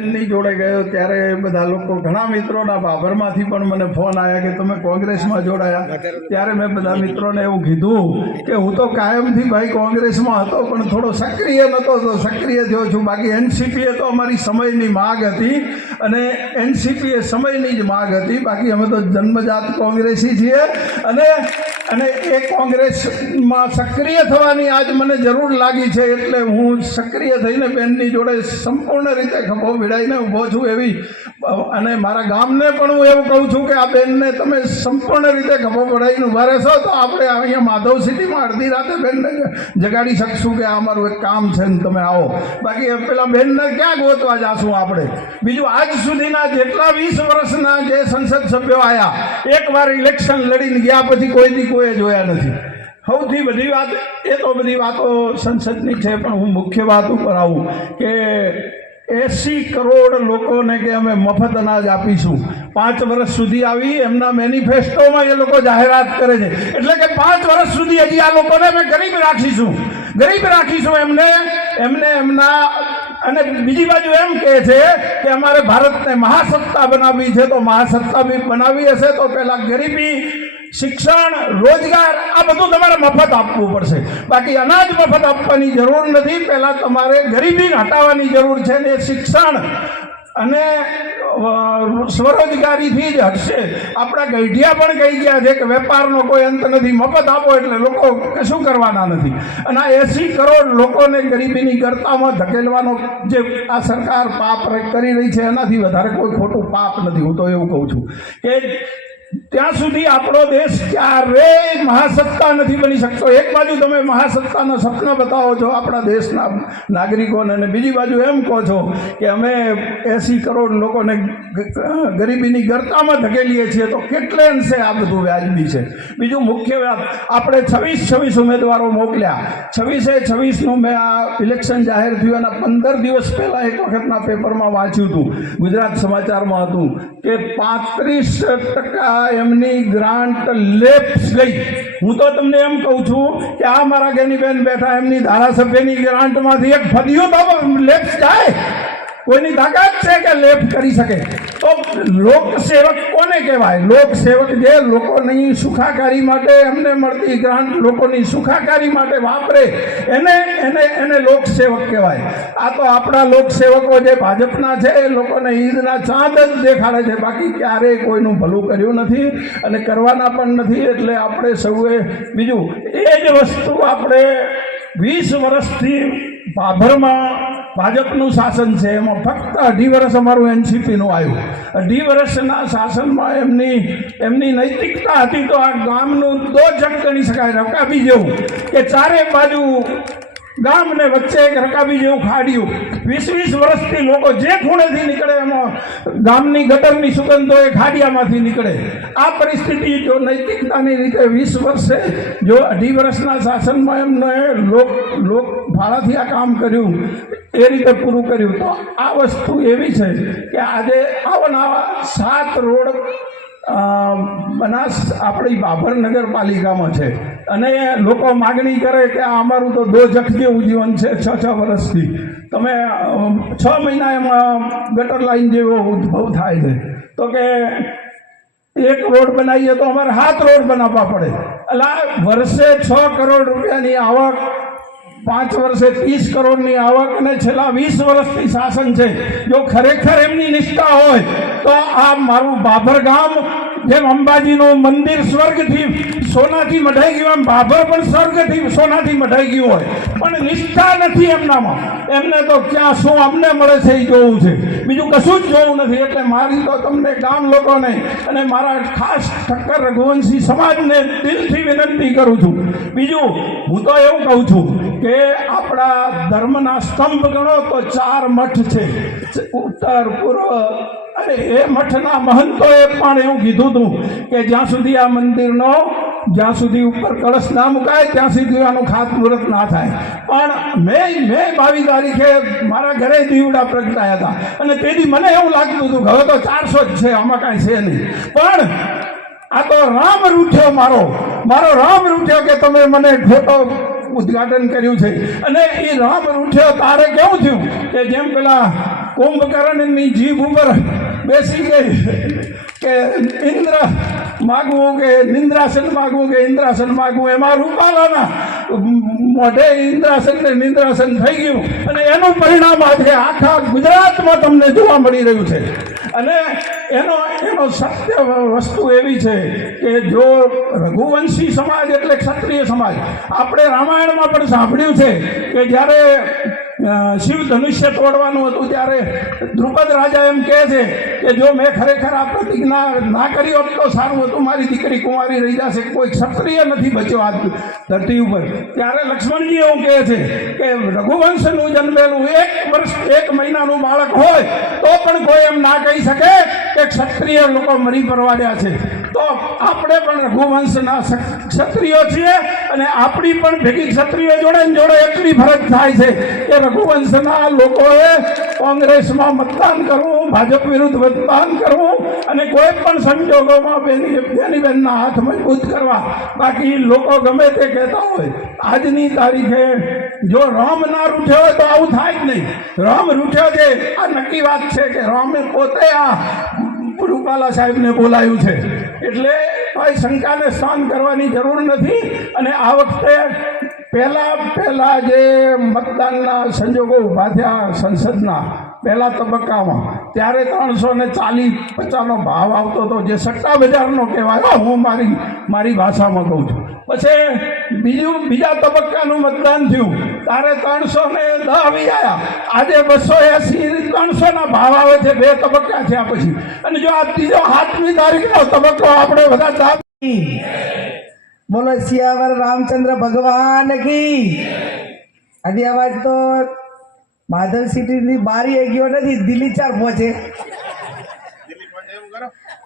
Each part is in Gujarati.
ની જોડે ગયો ત્યારે બધા લોકો, ઘણા મિત્રોના બાભરમાંથી પણ મને ફોન આવ્યા કે તમે કોંગ્રેસમાં જોડાયા. ત્યારે મેં બધા મિત્રોને એવું કીધું કે હું તો કાયમથી ભાઈ કોંગ્રેસમાં હતો, પણ થોડો સક્રિય નહોતો તો સક્રિય થયો છું. બાકી એનસીપી એ તો અમારી સમયની માગ હતી અને એનસીપી એ સમયની જ માગ હતી. બાકી અમે તો જન્મજાત કોંગ્રેસી છીએ અને અને એ કોંગ્રેસમાં સક્રિય થવાની આજ મને જરૂર લાગી છે, એટલે હું સક્રિય થઈને બેનની જોડે સંપૂર્ણ રીતે ખભો ભીડાઈને ઊભો છું એવી, અને મારા ગામને પણ હું એવું કહું છું કે આ બેનને તમે સંપૂર્ણ રીતે ખભો ભરાઈને ઊભા રહેશો તો આપણે અહીંયા માધવ સિટીમાં અડધી રાતે બેનને જગાડી શકશું કે આ અમારું એક કામ છે ને તમે આવો. બાકી પેલા બેનને ક્યાં ગોતવા જાશું આપણે? બીજું આજ સુધીના જેટલા વીસ વર્ષના જે સંસદ સભ્યો આવ્યા એકવાર ઇલેક્શન લડીને ગયા પછી કોઈથી કોઈએ જોયા નથી. સૌથી બધી વાત, એ તો બધી વાતો સંસદની છે, પણ હું મુખ્ય વાત ઉપર આવું કે એસી કરોડ લોકોને કે અમે મફત અનાજ આપીશું. પાંચ વર્ષ સુધી આવી એમના મેનિફેસ્ટોમાં એ લોકો જાહેરાત કરે છે. એટલે કે પાંચ વર્ષ સુધી હજી આ લોકોને અમે ગરીબ રાખીશું. ગરીબ રાખીશું એમને એમને એમના, અને બીજી બાજુ એમ કહે છે કે અમારે ભારતને મહાસત્તા બનાવવી છે, તો મહાસત્તા બી બનાવવી હશે તો પહેલાં ગરીબી શિક્ષણ, રોજગાર, આ બધું તમારે મફત આપવું પડશે. બાકી અનાજ મફત આપવાની જરૂર નથી. પહેલાં તમારે ગરીબી હટાવવાની જરૂર છે ને શિક્ષણ અને સ્વરોજગારીથી જ હટશે. આપણા ગઈઢિયા પણ કહી ગયા છે કે વેપારનો કોઈ અંત નથી. મફત આપો એટલે લોકો શું કરવાના નથી? અને આ એસી કરોડ લોકોને ગરીબીની કરતામાં ધકેલવાનો જે આ સરકાર પાપ કરી રહી છે, એનાથી વધારે કોઈ ખોટું પાપ નથી. હું તો એવું કહું છું કે ત્યાં સુધી આપણો દેશ ક્યારેય મહાસત્તા નથી બની શકતો. એક બાજુ તમે મહાસત્તાના સપના બતાવો છો આપણા દેશના નાગરિકોને, અને બીજી બાજુ એમ કહો છો કે અમે એસી કરોડ લોકોને ગરીબીની ગરતામાં ધકેલીએ છીએ, તો કેટલે અંશે આ બધું વ્યાજબી છે? બીજું મુખ્ય વાત, આપણે છવ્વીસ છવ્વીસ ઉમેદવારો મોકલ્યા. છવ્વીસે છવ્વીસનું મેં આ ઇલેક્શન જાહેર થયું, એના પંદર દિવસ પહેલાં એક વખતના પેપરમાં વાંચ્યું હતું ગુજરાત સમાચારમાં હતું કે પાંત્રીસ ટકા એમની ગ્રાન્ટ લેપ્સ ગઈ. હું તો તમને એમ કહું છું કે આ મારા ગેનીબેન બેઠા એમની ધારાસભ્યની ગ્રાન્ટમાંથી એક ફદિયો લેપ્સ જાય. કોઈની તાકાત છે કે લેપ કરી શકે? તો લોકસેવક કોને કહેવાય? લોકસેવક જે લોકોની સુખાકારી માટે એમને મળતી ગ્રાન્ટ લોકોની સુખાકારી માટે વાપરે, એને એને એને લોકસેવક કહેવાય. આ તો આપણા લોકસેવકો જે ભાજપના છે, એ લોકોને ઈદના ચાંદ જ દેખાડે છે. બાકી ક્યારેય કોઈનું ભલું કર્યું નથી અને કરવાના પણ નથી. એટલે આપણે સૌએ બીજું એ જ વસ્તુ આપણે વીસ વર્ષથી ભાભરમાં ભાજપનું શાસન છે, એમાં ફક્ત અઢી વર્ષ અમારું એનસીપીનું આવ્યું. અઢી વર્ષના શાસનમાં એમની એમની નૈતિકતા હતી તો આ ગામનું તો જગ ગણી શકાય, રકાબી જેવું. કે ચારે બાજુ ગામ ને વચ્ચે એક રકાબી જેવું ખાડ્યું. વીસ વીસ વર્ષથી લોકો જે ખૂણેથી નીકળે એમાં ગામની ગટરની સુગંધો એ ખાડિયામાંથી નીકળે. આ પરિસ્થિતિ જો નૈતિકતાની રીતે વીસ વર્ષે જો અઢી વર્ષના શાસનમાં એમને લોક લોક ભાડાથી આ કામ કર્યું, એ રીતે પૂરું કર્યું, તો આ વસ્તુ એવી છે કે આજે આવનારા સાત રોડ બનાસ આપણી બાભર નગરપાલિકામાં છે. અને લોકો માગણી કરે કે આ અમારું તો દો જખ જેવું જીવન છે, છ છ વર્ષથી. તમે છ મહિના એમાં ગટર લાઈન જેવો ઉદ્ભવ થાય છે. તો કે એક રોડ બનાવીએ તો અમારે સાત રોડ બનાવવા પડે. એટલે વર્ષે છ કરોડ રૂપિયાની આવક, પાંચ વર્ષે ત્રીસ કરોડની આવક અને છેલ્લા વીસ વર્ષથી શાસન છે. જો ખરેખર એમની નિષ્ઠા હોય તો આ મારું બાબર ગામ જેમ અંબાજીનું મંદિર સ્વર્ગથી સોનાથી મઢાઈ ગયું, એમ ભાભર પણ સ્વર્ગથી સોનાથી મઢાઈ ગયું હોય. પણ નિષ્ઠા નથી એમનામાં. એમને તો ક્યાં શું અમને મળે છે એ જોવું છે. બીજું કશું જ જોવું નથી. એટલે મારી તો તમને ગામ લોકોને અને મારા ખાસ ઠક્કર રઘુવંશી સમાજને દિલથી વિનંતી કરું છું. બીજું, હું તો એવું કહું છું કે આપણા ધર્મના સ્તંભ ગણો તો ચાર મઠ છે. ઉત્તર, પૂર્વ અને એ મઠના મહંતોએ પણ એવું કીધું હતું કે જ્યાં સુધી આ મંદિરનો જ્યાં સુધી ઉપર કળશ ના મુકાય, ત્યાં સુધી આનું ખાતમુહૂર્ત ના થાય. પણ મેં મેં બાવીસ તારીખે મારા ઘરે દીવડા પ્રગટાયા હતા. અને તેથી મને એવું લાગતું હતું હવે તો ચારસો જ છે, આમાં કાંઈ છે નહીં. પણ આ તો રામ રૂઠ્યો મારો. મારો રામ રૂઠ્યો કે તમે મને ખોટો ઉદ્ઘાટન કર્યું છે. અને એ રામ રૂઠ્યો તારે કેવું થયું? કે જેમ પેલા કુંભકર્ણની જીભ ઉપર બેસી ગઈ. કે ઇન્દ્ર માગવું કે નિંદ્રાસન માગવું કે ઇન્દ્રાસન માગવું, એમાં રૂપાલાના મોઢે ઇન્દ્રાસન ને નિંદ્રાસન થઈ ગયું. અને એનું પરિણામ આજે આખા ગુજરાતમાં તમને જોવા મળી રહ્યું છે. અને એનો એનો સત્ય વસ્તુ એવી છે કે જો રઘુવંશી સમાજ એટલે ક્ષત્રિય સમાજ, આપણે રામાયણમાં પણ સાંભળ્યું છે કે જ્યારે શિવ ધનુષ્ય તોડવાનું હતું ત્યારે દ્રુપદ રાજા એમ કહે છે કે જો મેં ખરેખર આ પ્રતિજ્ઞા ના કરી હોત તો સારું હતું. મારી દીકરી કુંવારી રહી જશે. કોઈ ક્ષત્રિય નથી બચ્યો આ ધરતી ઉપર. ત્યારે લક્ષ્મણજી એવું કહે છે કે રઘુવંશનું જન્મેલું એક વર્ષ, એક મહિનાનું બાળક હોય પણ કોઈ એમ ના કહી શકે કે ક્ષત્રિય લોકો મરી પરવાડ્યા છે. તો આપણે પણ રઘુવંશના ક્ષ- ક્ષત્રિયો છીએ અને આપણી પણ ભેગી ક્ષત્રિયો જોડે જોડે એટલી ફરજ થાય છે કે રઘુવંશના લોકોએ કોંગ્રેસમાં મતદાન કરવું, ભાજપ વિરુદ્ધ મતદાન કરવું અને કોઈ પણ સંજોગોમાં બેની બેનીબેનના હાથ મજબૂત કરવા. બાકી લોકો ગમે તે કહેતા હોય, આજની તારીખે જો રામ ના રૂઠ્યો હોય તો આવું થાય જ નહીં. રામ રૂઠ્યો છે, આ નક્કી વાત છે કે રામે પોતે આ રૂપાલા સાહેબને બોલાયું છે. એટલે કોઈ શંકાને સ્થાન કરવાની જરૂર નથી અને આ વખતે પહેલા પહેલા જે મતદાનના સંજોગો ઊભા થયા સંસદના, પહેલા તબક્કામાં, ત્યારે ત્રણસો ને ચાલીસ, પચાસનો ભાવ આવતો હતો, જે સટ્ટા બજારનો કહેવાય. હું મારી મારી ભાષામાં કહું છું. પછી બીજું બીજા તબક્કાનું મતદાન થયું. ત્યારે ત્રણસો ને દસ આવી આવ્યા આજે બસો એસી, ત્રણસોના ભાવ આવે છે, બે તબક્કા થયા પછી. અને જો આ ત્રીજો સાતમી તારીખનો તબક્કો આપણે બધા બોલો સિયાવર રામચંદ્ર ભગવાન કી આજે અવાજ તો માધવ સિટી ની બારી એ ગયો નથી, દિલ્હી ચાર પહોંચે.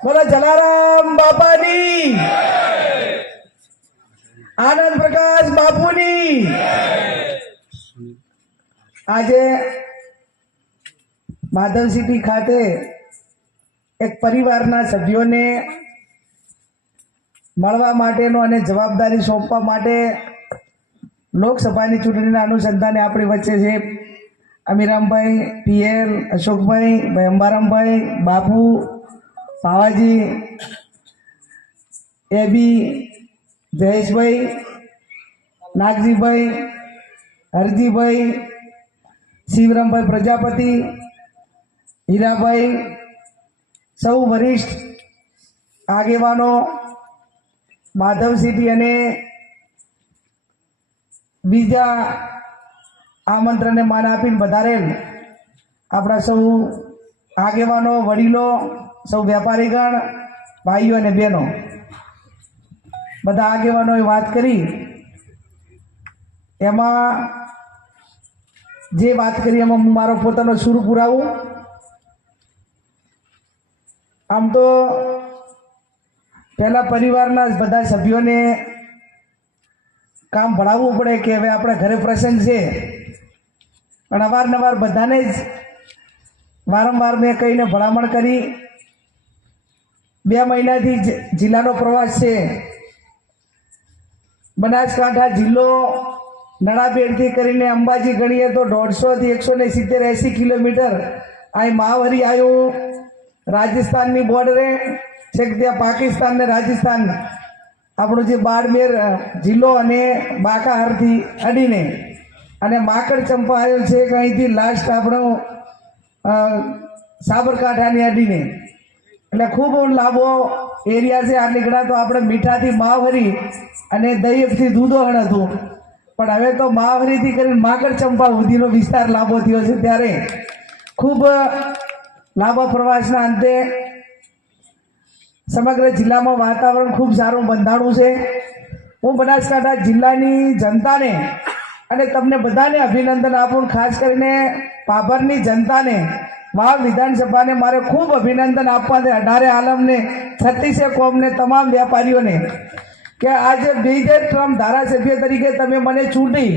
બોલો, જલારામ બાપાની આનંદ પ્રકાશ બાપુની આજે માધવ સિટી ખાતે એક પરિવારના સભ્યોને મળવા માટેનો અને જવાબદારી સોંપવા માટે લોકસભાની ચૂંટણીના અનુસંધાને આપણી વચ્ચે છે. અમીરામભાઈ, પીએલ, અશોકભાઈ, ભાઈ અંબારામભાઈ, બાપુ, પાવાજી, એબી, જયેશભાઈ, નાગજીભાઈ, હરજીભાઈ, શિવરામભાઈ પ્રજાપતિ, હીરાભાઈ, સૌ વરિષ્ઠ આગેવાનો માધવ સિટી અને બીજા આમંત્રણને માન આપીને વધારેલ આપણા સૌ આગેવાનો, વડીલો, સૌ વેપારીગણ, ભાઈઓ અને બહેનો. બધા આગેવાનોએ વાત કરી. એમાં જે વાત કરી એમાં હું મારો પોતાનો સુર પુરાવું. આમ તો પહેલા પરિવારના બધા સભ્યોને કામ ભણાવવું પડે કે હવે આપણા ઘરે પ્રસંગ છે. પણ અવારનવાર બધાને જ વારંવાર મેં કહીને ભલામણ કરી. બે મહિનાથી જિલ્લાનો પ્રવાસ છે. બનાસકાંઠા જિલ્લો નળાબેડથી કરીને અંબાજી ગણીએ તો દોઢસોથી એકસો ને સિત્તેર એંસી કિલોમીટર આ મહાવરી આવ્યું. રાજસ્થાનની બોર્ડરે છેક ત્યાં પાકિસ્તાન ને રાજસ્થાન, આપણો જે બાડમેર જિલ્લો અને બાકાહારથી અડીને અને માકડ ચંપા આવ્યો છે કે અહીંથી લાસ્ટ આપણો સાબરકાંઠાની અડીને એટલે ખૂબ લાંબો એરિયા છે. આ નીકળ્યા તો આપણે મીઠાથી માવરી અને દહીંથી દૂધોહણ હતું. પણ હવે તો માવરીથી કરીને માકડ ચંપા સુધીનો વિસ્તાર લાંબો થયો છે. ત્યારે ખૂબ લાંબા પ્રવાસના અંતે સમગ્ર જિલ્લામાં વાતાવરણ ખૂબ સારું બંધાણું છે. હું બનાસકાંઠા જિલ્લાની જનતાને અને તમને બધાને અભિનંદન આપું. ખાસ કરીને પાભરની જનતાને વાવ વિધાનસભાને મારે ખૂબ અભિનંદન આપવા છે અઢારે આલમને, છત્રીસે કોમને, તમામ વેપારીઓને. કે આજે બીજે ટ્રમ્પ ધારાસભ્ય તરીકે તમે મને ચૂંટી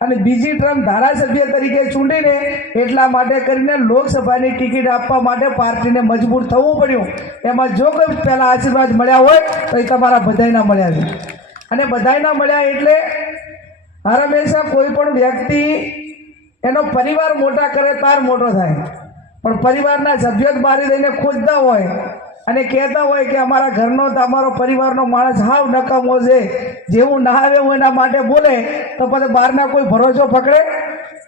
અને બીજી ટ્રમ્પ ધારાસભ્ય તરીકે ચૂંટીને એટલા માટે કરીને લોકસભાની ટિકિટ આપવા માટે પાર્ટીને મજબૂર થવું પડ્યું. એમાં જો કોઈ પહેલાં આશીર્વાદ મળ્યા હોય, તો એ તમારા બધાયના મળ્યા છે. અને બધાયના મળ્યા એટલે હર હંમેશા કોઈ પણ વ્યક્તિ એનો પરિવાર મોટા કરે, તાર મોટો થાય. પણ પરિવારના સભ્યો જ બારી દઈને ખોજતા હોય. અને કહેતા હોય કે અમારા ઘરનો તમારો પરિવારનો માણસ હાવ નકામો છે. જેવું ના આવે હું એના માટે બોલે, તો પછી બહારના કોઈ ભરોસો પકડે?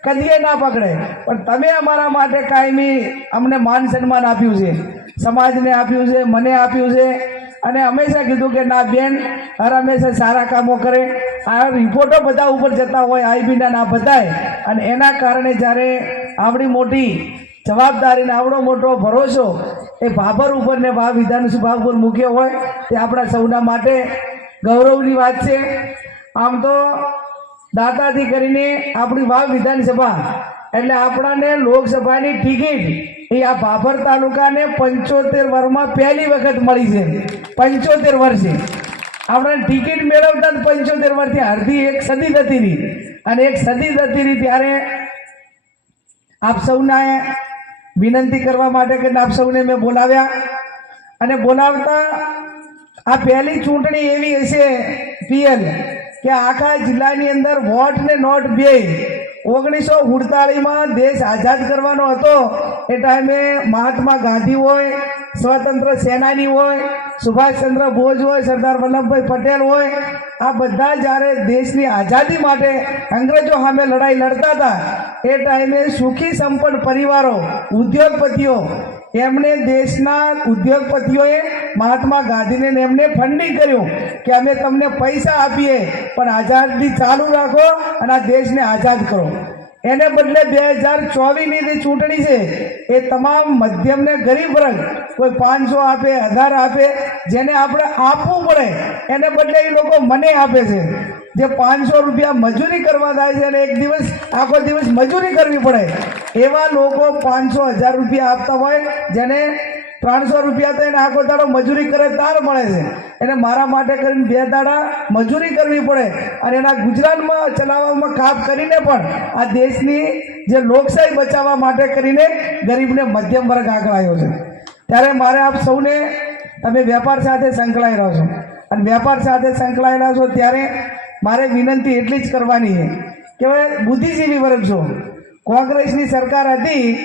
કદીએ ના પકડે. પણ તમે અમારા માટે કાયમી અમને માન સન્માન આપ્યું છે. સમાજને આપ્યું છે, મને આપ્યું છે. અને હંમેશા કીધું કે, ના બેન, હર હંમેશા સારા કામો કરે. આ રિપોર્ટો બધા ઉપર જતા હોય આઈબીના ના બધાય. અને એના કારણે જ્યારે આવડી મોટી જવાબદારીને આવડો મોટો ભરોસો એ ભાભર ઉપર ને ભાવ વિધાનસભા ઉપર મૂક્યો હોય તે આપણા સૌના માટે ગૌરવની વાત છે. આમ તો દાતાથી કરીને આપણી વાવ વિધાનસભા એટલે આપણાને લોકસભાની ટિકિટ એ આ ભાભર તાલુકાને પંચોતેર વર્ષમાં પહેલી વખત મળી છે. પંચોતેર વર્ષે. આપણે ટિકિટ મેળવતા જ પંચોતેર વર્ષથી અડધી એક સદી જતી રહી. અને એક સદી જતી રહી ત્યારે આપ સૌના વિનંતી કરવા માટે કે આપ સૌને મેં બોલાવ્યા. અને બોલાવતા આ પહેલી ચૂંટણી એવી હશે પીએલ કે આખા જિલ્લાની અંદર વોટ ને નોટ બે. ઓગણીસો ઉડતાળીમાં દેશ આઝાદ કરવાનો હતો. એ ટાઈમે મહાત્મા ગાંધી હોય, સ્વતંત્ર સેનાની હોય સુભાષચંદ્ર બોઝ હોય, સરદાર વલ્લભભાઈ પટેલ હોય, આ બધા જ્યારે દેશની આઝાદી માટે અંગ્રેજો સામે લડાઈ લડતા હતા, એ ટાઈમે સુખી સંપન્ન પરિવારો, ઉદ્યોગપતિઓ એમણે દેશના ઉદ્યોગપતિઓએ મહાત્મા ગાંધીને એમને ફંડિંગ કર્યું કે અમે તમને પૈસા આપીએ, પણ આઝાદી ચાલુ રાખો અને આ દેશને આઝાદ કરો. એને બદલે બે હજાર ચોવીસની જે ચૂંટણી છે, એ તમામ મધ્યમ ને ગરીબ વર્ગ, કોઈ પાંચસો આપે, હજાર આપે, જેને આપણે આપવું પડે, એને બદલે એ લોકો મને આપે છે. જે પાંચસો રૂપિયા મજૂરી કરવા થાય છે અને એક દિવસ, આખો દિવસ મજૂરી કરવી પડે, એવા લોકો પાંચસો હજાર રૂપિયા આપતા હોય, જેને ત્રણસો રૂપિયા તો એને આખો દાડો મજૂરી કરે, તાર મળે છે. એને મારા માટે કરીને બે દાડા મજૂરી કરવી પડે. અને એના ગુજરાતમાં ચલાવવામાં કાપ કરીને પણ આ દેશની જે લોકશાહી બચાવવા માટે કરીને ગરીબને મધ્યમ વર્ગ આગળ છે. ત્યારે મારે આપ સૌને તમે વેપાર સાથે સંકળાયેલા છો. અને વેપાર સાથે સંકળાયેલા છો ત્યારે મારે વિનંતી એટલી જ કરવાની છે કે હવે બુદ્ધિજીવી વર્ગ છો. કોંગ્રેસની સરકાર હતી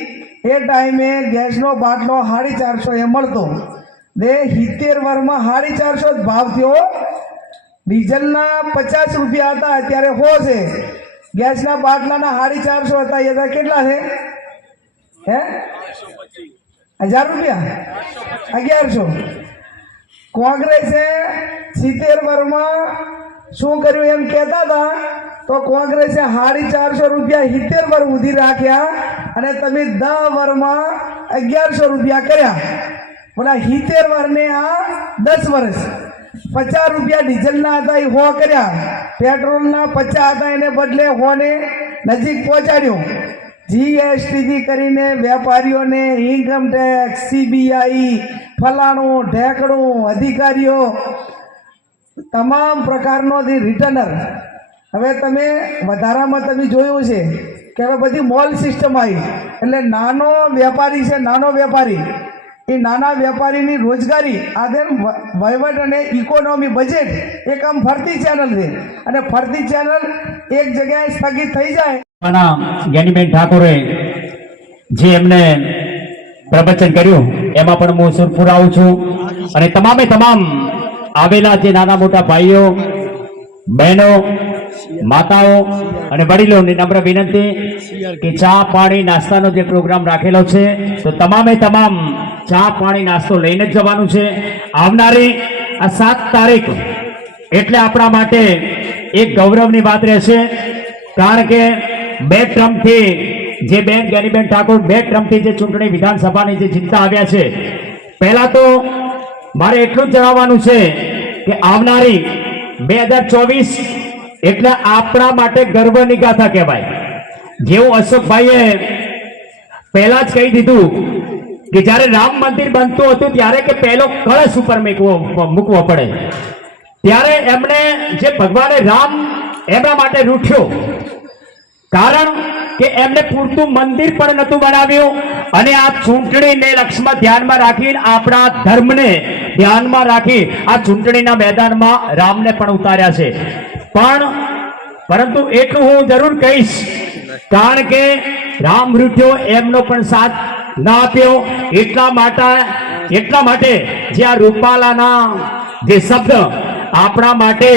એ ટાઈમે ગેસનો બાટલો સાડી ચારસો એ મળતો. ને સિત્તેર વર્ષમાં સાડી ચારસો જ ભાવ થયો. ડીઝલના પચાસ રૂપિયા હતા, અત્યારે હો છે. ગેસના બાટલાના સાડી ચારસો હતા, એ હતા કેટલા છે? હે? હજાર રૂપિયા? અગિયારસો. કોંગ્રેસે સિત્તેર વર્ષમાં શું કર્યું એમ કહેતા હતા? તો કોંગ્રેસે સાડી ચારસો રૂપિયા સિત્તેર પર ઉધી રાખ્યા અને તમે દસ વરમાં અગિયારસો રૂપિયા કર્યા. બોલા, સિત્તેર વરને આ દસ વર્ષ પચાસ રૂપિયા ડીઝલના હતા એ હો કર્યા. પેટ્રોલના પચાસ હતા એને બદલે હોને નજીક પહોંચાડ્યો. જીએસટીથી કરીને વેપારીઓને ઇન્કમ ટેક્સ સીબીઆઈ ફલાણું, ઢેકણું, અધિકારીઓ, તમામ પ્રકારનો રિટર્નર હવે તમે વધારામાં તમે જોયું છે કે હવે બધી મોલ સિસ્ટમ આવી. એટલે નાનો વેપારી છે, નાનો વેપારી. એ નાના વેપારીની રોજગારી આજે વહીવટ અને ઇકોનોમી બજેટ એક આમ ફરતી ચેનલ છે. અને ફરતી ચેનલ એક જગ્યાએ સ્થગિત થઈ જાય. માના જ્ઞાનીબેન ઠાકોરે જે એમને પ્રવચન કર્યું, એમાં પણ હું સુરપુર આવું છું. અને તમામે તમામ આવેલા જે નાના મોટા ભાઈઓ, બહેનો માતાઓ અને વડીલોને નમ્ર વિનંતી કે ચા પાણી નાસ્તાનો જે પ્રોગ્રામ રાખેલો છે, તો તમામે તમામ ચા પાણી નાસ્તો લઈને જ જવાનું છે. આવનારી આ સાત તારીખ એટલે આપણા માટે એક ગૌરવની વાત રહેશે, કારણ કે બે ટ્રમ્પથી જે બેન જ્ઞાનીબેન ઠાકોર, બે ટ્રમ્પથી જે ચૂંટણી વિધાનસભાની જે જીતતા આવ્યા છે, પહેલા તો મારે એટલું જ જણાવવાનું છે કે આવનારી બે હજાર ચોવીસ એટલે આપણા માટે ગર્વની ગાથા કહેવાય. જેવું અશોકભાઈએ પહેલા જ કહી દીધું કે જ્યારે રામ મંદિર બનતું હતું ત્યારે કે પહેલો કળશ ઉપર મૂકવો મૂકવો પડે. ત્યારે એમણે જે ભગવાને રામ એમના માટે રૂઠ્યો. કારણ કે એમને પૂરતું મંદિર પણ નતું બનાવ્યું અને આ ચૂંટણીને લક્ષ્યમાં ધ્યાનમાં રાખીને આપણા ધર્મને ધ્યાનમાં રાખી આ ચૂંટણીના મેદાનમાં રામને પણ ઉતાર્યા છે. પણ પરંતુ એટલું હું જરૂર કહીશ, કારણ કે રામ રૂઠ્યો એમનો પણ સાથ ના આપ્યો. એટલા માટે એટલા માટે જે આ રૂપાલાના જે શબ્દ આપણા માટે,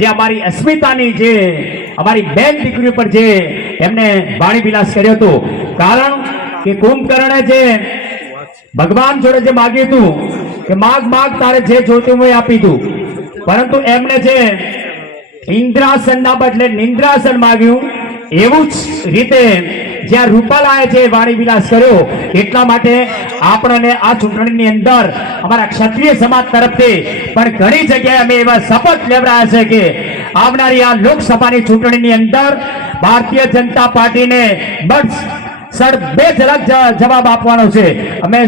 જે અમારી અસ્મિતાની જે અમારી બેન દીકરી પર જે એમને વાણી વિલાસ કર્યો હતો. કારણ કે કુંભકર્ણે જે ભગવાન જોડે જે માગ્યું હતું, કે માગ માગ તારે જે જોતું હોય આપી દઉં. પરંતુ એમને જે ઇન્દ્રાસનના બદલે નિંદ્રાસન માગ્યું એવું જ રીતે જ્યાં રૂપાલાએ જે વાણી વિલાસ કર્યો, એટલા માટે આપણને આ ચૂંટણીની અંદર અમારા ક્ષત્રિય સમાજ તરફથી પણ ઘણી જગ્યાએ અમે એવા શપથ લેવડાયા છે કે આવનારી આ લોકસભાની ચૂંટણીની અંદર ભારતીય જનતા પાર્ટીને બસ સર બે જવાબ આપવાનો છે. અમે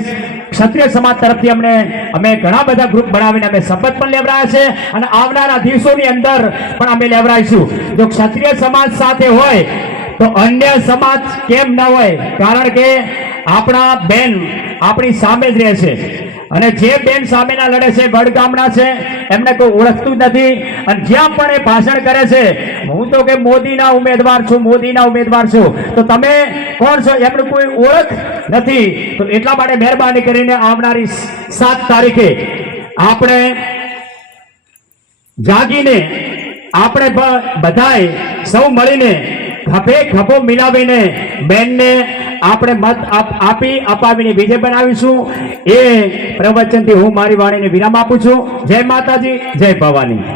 ક્ષત્રિય સમાજ તરફથી અમને, અમે ઘણા બધા ગ્રુપ બનાવીને અમે શપથ પણ લેવડાયા છે અને આવનારા દિવસોની અંદર પણ અમે લેવડાવીશું. જો ક્ષત્રિય સમાજ સાથે હોય, તો અન્ય સમાજ કેમ ન હોય? કારણ કે આપણા બેન આપણી સામે જ રહે છે. અને જે બેન સામેના લડે છે, વડગામના છે, એમને કોઈ ઓળખતું નથી. અને જ્યાં પણ એ ભાષણ કરે છે, હું તો કે મોદીના ઉમેદવાર છું, મોદીના ઉમેદવાર છું. તો તમે કોણ છો? એમનું કોઈ ઓળખ નથી. તો એટલા માટે મહેરબાની કરીને આવનારી સાત તારીખે આપણે જાગીને આપણે બધાએ સૌ મળીને ખભે ખભો મિલાવીને બેનને આપણે મત આપી અપાવીને વિજય બનાવીશું. એ પ્રવચનથી હું મારી વાણીને વિરામ આપું છું. જય માતાજી, જય ભવાની.